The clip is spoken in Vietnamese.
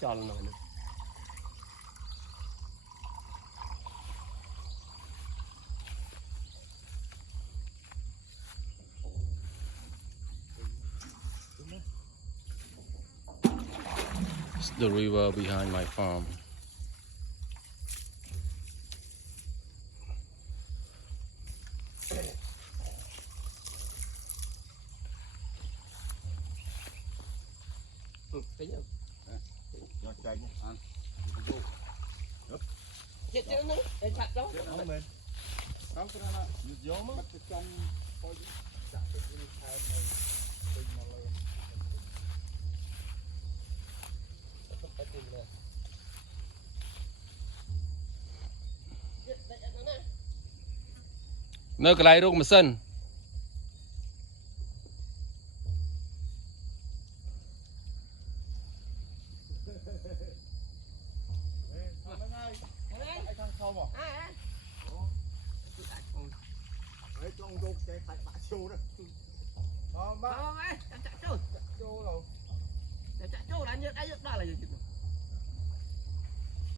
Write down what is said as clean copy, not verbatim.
cho nó It's the river behind my farm. chết chết nữa để chặt đó không cái này là gió mất cái trong coi chặt cái thay này tinh mà lên Nơi cái này luôn mà sân. thằng sau mà đấy trong vô cái phải bả chiêu đó ba chạy trâu chiêu đâu chạy trâu là như đây đó là gì